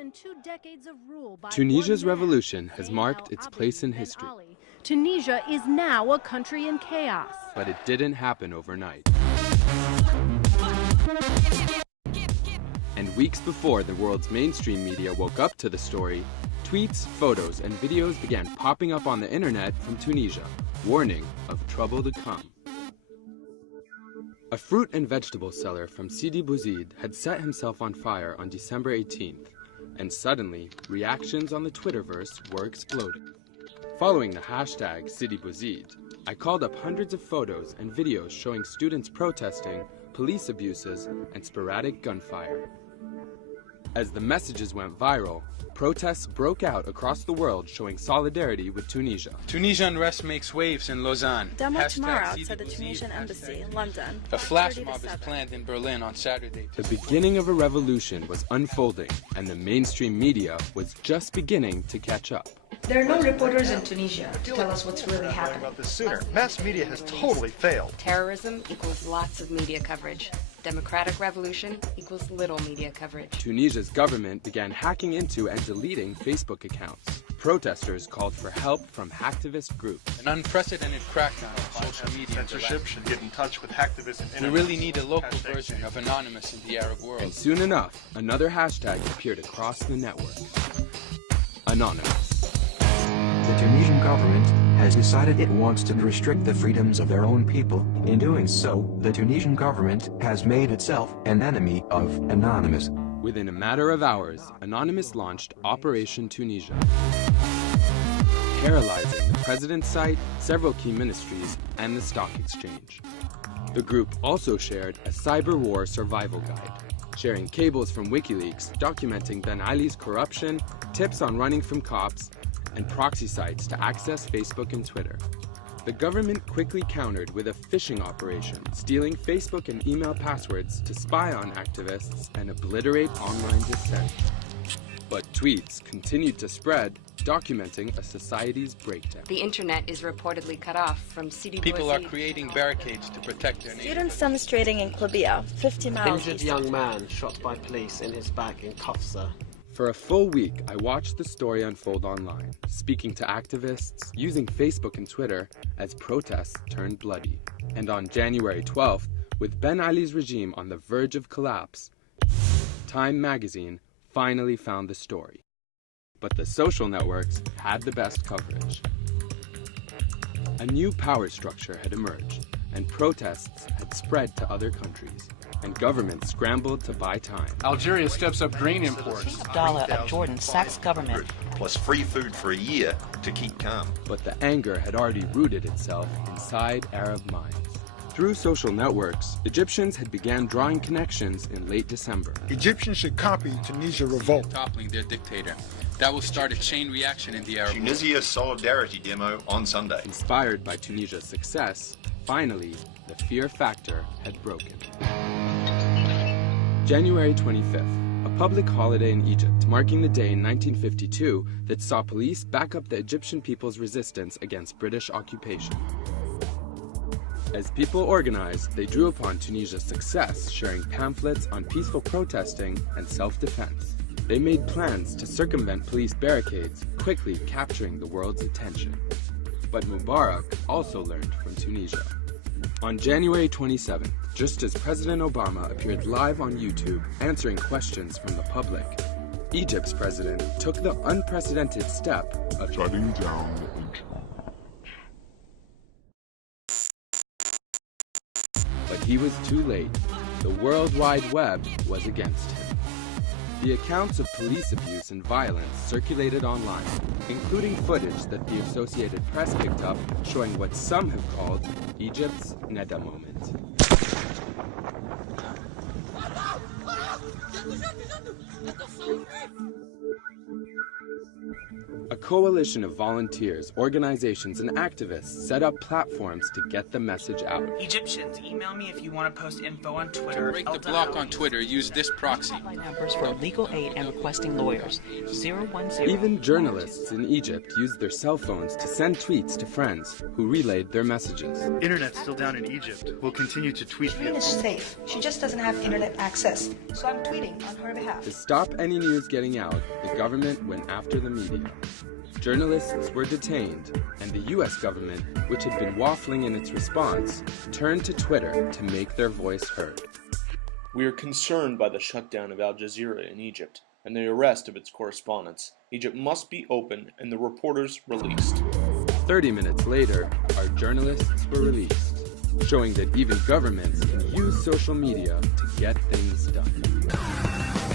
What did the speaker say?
than 2 decades of rule by Tunisia's one man, revolution has marked its place in Ben history. Ali. Tunisia is now a country in chaos. But it didn't happen overnight. And weeks before the world's mainstream media woke up to the story, tweets, photos, and videos began popping up on the internet from Tunisia, warning of trouble to come. A fruit and vegetable seller from Sidi Bouzid had set himself on fire on December 18th, and suddenly, reactions on the Twitterverse were exploding. Following the hashtag Sidi Bouzid, I called up hundreds of photos and videos showing students protesting, police abuses, and sporadic gunfire. As the messages went viral, protests broke out across the world showing solidarity with Tunisia. Tunisia unrest makes waves in Lausanne. Demo tomorrow outside the Tunisian embassy in London. A flash mob is planned in Berlin on Saturday. The beginning of a revolution was unfolding, and the mainstream media was just beginning to catch up. There are no reporters in Tunisia to tell us what's really happening. About this sooner. Mass media has totally failed. Terrorism equals lots of media coverage. Democratic revolution equals little media coverage. Tunisia's government began hacking into and deleting Facebook accounts. Protesters called for help from hacktivist groups. An unprecedented crackdown on social media. Censorship should get in touch with hacktivists and We really need a local version of Anonymous in the Arab world. And soon enough, another hashtag appeared across the network. Anonymous. The Tunisian government has decided it wants to restrict the freedoms of their own people. In doing so, the Tunisian government has made itself an enemy of Anonymous. Within a matter of hours, Anonymous launched Operation Tunisia, paralyzing the president's site, several key ministries, and the stock exchange. The group also shared a cyber war survival guide, sharing cables from WikiLeaks documenting Ben Ali's corruption, tips on running from cops, and proxy sites to access Facebook and Twitter. The government quickly countered with a phishing operation, stealing Facebook and email passwords to spy on activists and obliterate online dissent. But tweets continued to spread, documenting a society's breakdown. The internet is reportedly cut off from Sidi Bouzid. People are creating barricades to protect their neighborhood. Students demonstrating in Klabia, 50 miles Injured east. young man shot by police in his back in cuffs. For a full week, I watched the story unfold online, speaking to activists, using Facebook and Twitter as protests turned bloody. And on January 12th, with Ben Ali's regime on the verge of collapse, Time magazine finally found the story. But the social networks had the best coverage. A new power structure had emerged, and protests had spread to other countries, and governments scrambled to buy time. Algeria steps up grain imports. $1 of Jordan sacks government. Plus free food for a year to keep calm. But the anger had already rooted itself inside Arab minds. Through social networks, Egyptians had began drawing connections in late December. Egyptians should copy Tunisia revolt. Toppling their dictator. That will start a chain reaction in the Arab world. Tunisia solidarity demo on Sunday. Inspired by Tunisia's success, finally, the fear factor had broken. January 25th, a public holiday in Egypt, marking the day in 1952 that saw police back up the Egyptian people's resistance against British occupation. As people organized, they drew upon Tunisia's success, sharing pamphlets on peaceful protesting and self-defense. They made plans to circumvent police barricades, quickly capturing the world's attention. But Mubarak also learned from Tunisia. On January 27th, just as President Obama appeared live on YouTube answering questions from the public, Egypt's president took the unprecedented step of shutting down the internet. But he was too late. The World Wide Web was against him. The accounts of police abuse and violence circulated online, including footage that the Associated Press picked up showing what some have called Egypt's Neda moment. A coalition of volunteers, organizations, and activists set up platforms to get the message out. Egyptians, email me if you want to post info on Twitter. To break the block on Twitter, use this proxy. Numbers for legal aid and requesting lawyers. 010. Even journalists in Egypt used their cell phones to send tweets to friends who relayed their messages. Internet's still down in Egypt. We'll continue to tweet. Shireen is safe. She just doesn't have internet access. So I'm tweeting on her behalf. To stop any news getting out, the government went after the media. Journalists were detained, and the US government, which had been waffling in its response, turned to Twitter to make their voice heard. We are concerned by the shutdown of Al Jazeera in Egypt and the arrest of its correspondents. Egypt must be open and the reporters released. 30 minutes later, our journalists were released, showing that even governments can use social media to get things done.